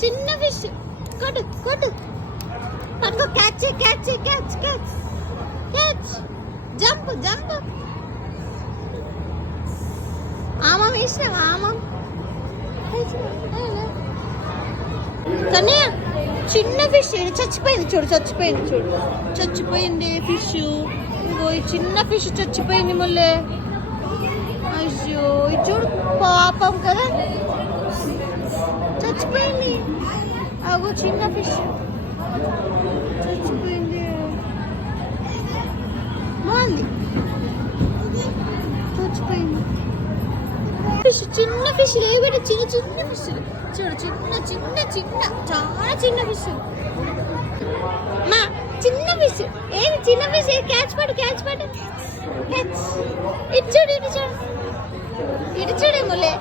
చిన్న ఫిష్ కొట్టు కొట్టు పట్టుకో catch catch catch catch catch jump jump ఆమం వేసినావా ఆమం కన్నయ్య చిన్న ఫిష్ చచ్చిపోయింది చూడు చచ్చిపోయింది ఫిష్ ఇంకో ఈ చిన్న ఫిష్ చచ్చిపోయింది మళ్ళీ అయ్యో ఇది చూడు పాపం కదా చచ్చిపోయింది అగో చిన్న ఫిష్ చచ్చిపోయింది బాగుంది చచ్చిపోయింది ఫిష్ చిన్న ఫిష్ లేబెట్టి చిన్న చిన్న ఫిష్ చూడు చిన్న చిన్న చిన్న చాలా చిన్న ఫిష్ మా చిన్న ఫిష్ ఏది చిన్న ఫిష్ క్యాచ్ పడు క్యాచ్ ఇటు చూడు ఇటు చూడు ములే